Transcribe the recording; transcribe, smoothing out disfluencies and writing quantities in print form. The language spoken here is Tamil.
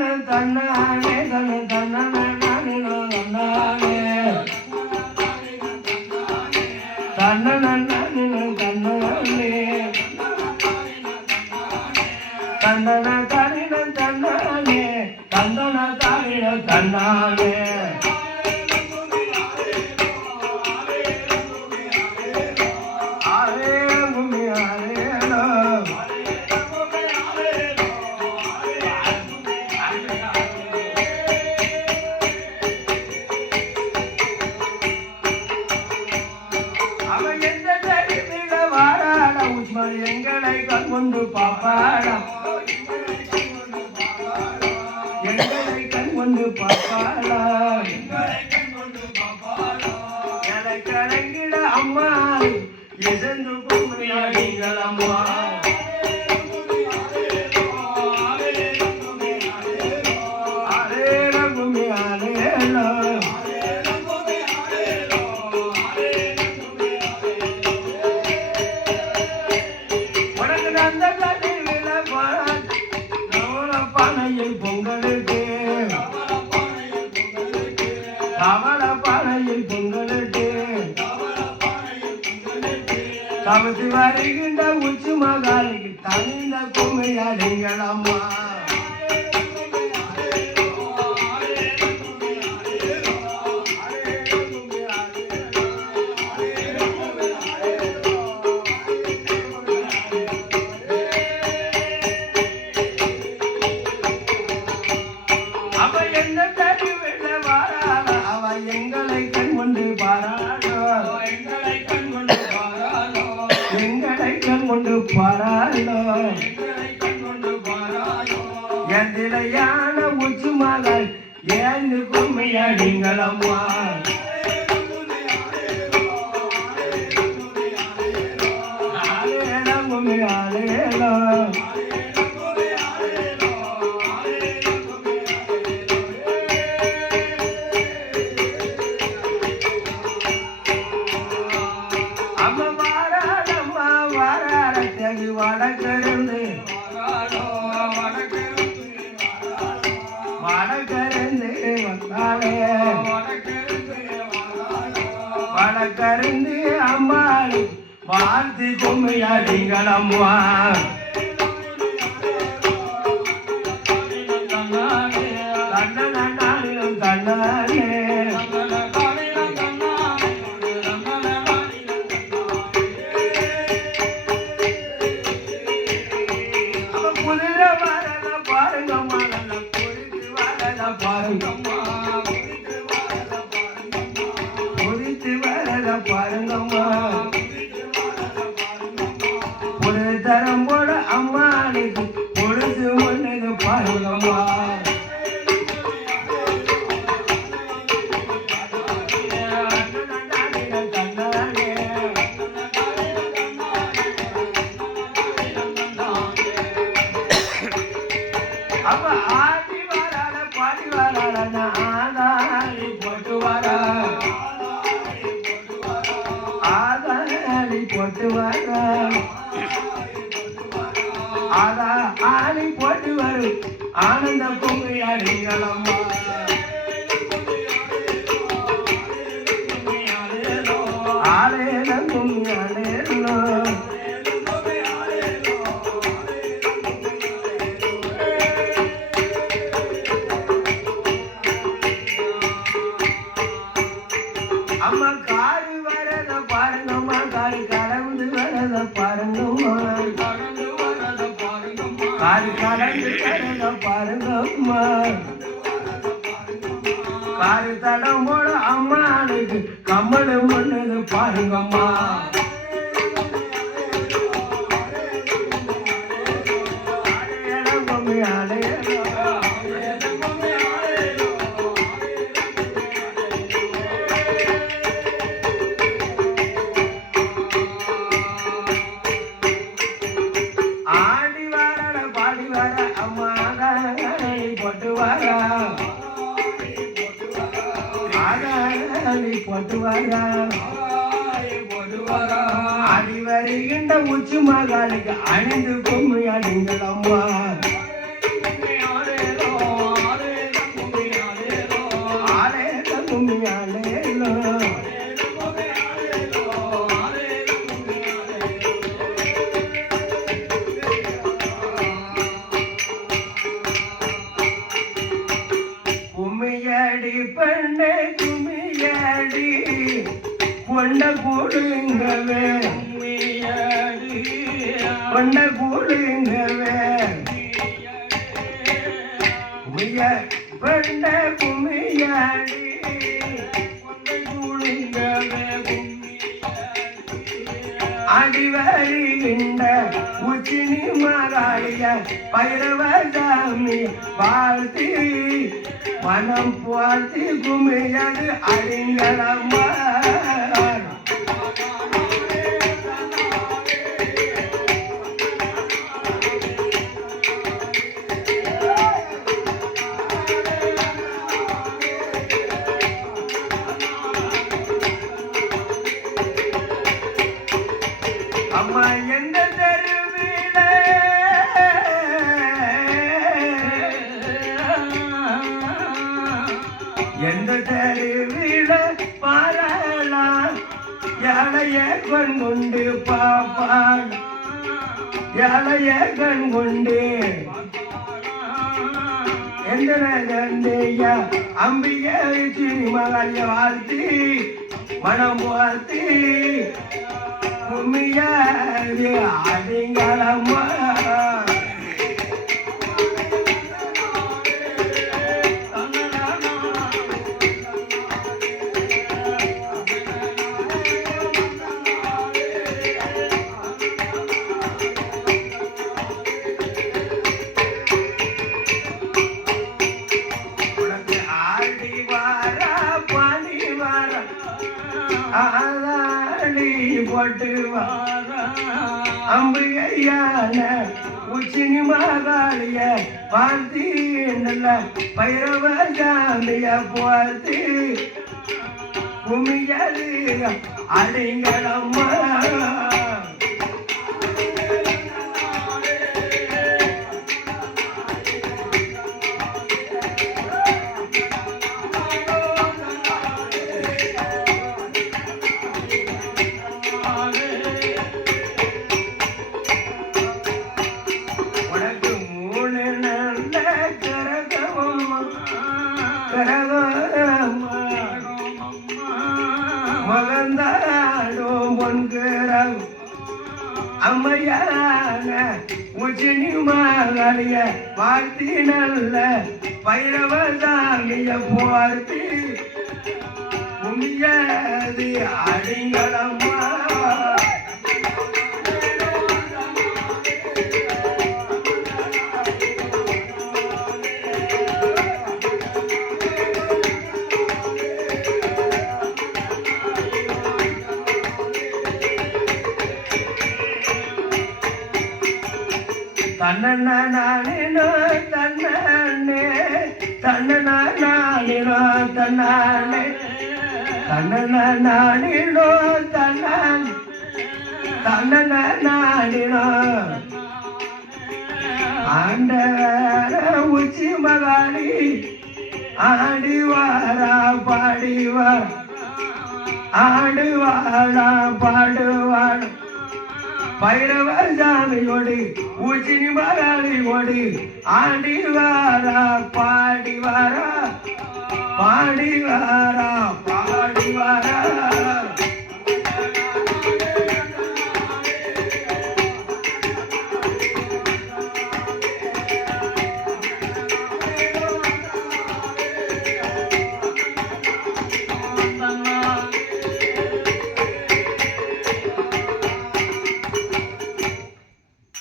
தன்னானே தன தன்னானே தன்னானே தன்னனே தன்னானே தந்தன தாரின தன்னானே தந்தன தாரின தன்னானே எங்களை கண்கொண்டு பாப்பாடா எங்களை கண்கொண்டு பாப்பாடா எலை கலங்கிட அம்மா எசந்து கும்மியாடிங்கள் அம்மா கவல பானையில் பொங்கலிட்டு தவிர்த்து வருகின்ற உச்சி மகாலிக்கு தனிந்த கும்மியாடுங்கள் அம்மா எங்களை கண்கொண்டு பாராடோ எங்களை கண்கொண்டு பாராடோ எங்களை கண்கொண்டு பாராடோ என் நிலையான உச்சி மகள் ஏந்து கும்மியாடுங்கள் அம்மா கும்மியாடேலோ வடக்கருந்து வடக்கருந்து வந்தாலே வடக்கருந்து அம்மாளி வாழ்த்து கும்மியாடுங்கள் அம்மா தன்னாலும் தன்னாலே குறித்து வரத பாருங்கம்மா ஒரு தரம் போட அம்மாளுக்கு பொழுது ஒன்றுது பாருங்கம்மா அப்ப ஆடி வராட பாடி வராட ஆதாரி போட்டு வரா ஆதாரி போட்டு வரா ஆதா ஆடி போட்டு வரும் ஆனந்த கும்மியாடுங்கள் அம்மா ஆலேல கும்மியாடேலோ அம்மா காரி வரத பாருங்கம்மா காரி கலந்து வரத பாருங்கம்மா காரி கலந்து வரத பாருங்கம்மா காரி தடம் போட அம்மாளுக்கு கம்மலு மண்ணது பாருங்கம்மா அடி வருகின்ற உச்சி மகாலுக்கு அணிந்து கும்மியாடுங்கள் அம்மா கொண்ட கூடுங்கவே கொண்ட கூடுங்கவே கொண்ட கும்மியாடி அடிவருகின்ற உச்சினி மகாளிய பைரவசாமி வாழ்த்தி மனம் போழ்த்தி குமியது அறிஞரம்மா அம்மா எந்த தெருவில எந்த தெருவில பாரலாம் யாழைய கண் கொண்டு பாப்பாள் யாழைய கண் கொண்டு எந்த கண்டையா அம்பிகை சினி மகாளிய வாழ்த்தி மனம் வாழ்த்தி கும்மியாடி அடிங்களம்மா உனக்கு ஆடி வார பனி வார ஆடி போட்டு வார அம்பிகையான உச்சினி மகாளிய வாழ்த்தி நல்ல பைரவசாமிய போர்த்தி குமியது அடிங்களம்மா மகந்தாடும் பொன்கிறம் அம்மையான உச்சினி மகாளிய வாழ்த்தி நல்ல பைரவசாமிய போர்த்தி குமியது அடிங்களம்மா தன்னண்ணா நானினோ தன்னே தன்னண்ணா நானினோ தன்னானே தன்னண்ணா நானினோ தன்னான் தன்னண்ணா நானினோ ஆண்டவர உச்சி மகாளி ஆடிவாரா பாடிவார் ஆடுவாடா பாடுவாள் பைரவசாமியோடு உச்சினி மகாளியோடு ஆடிவாரா பாடிவாரா பாடிவாரா பாடிவாரா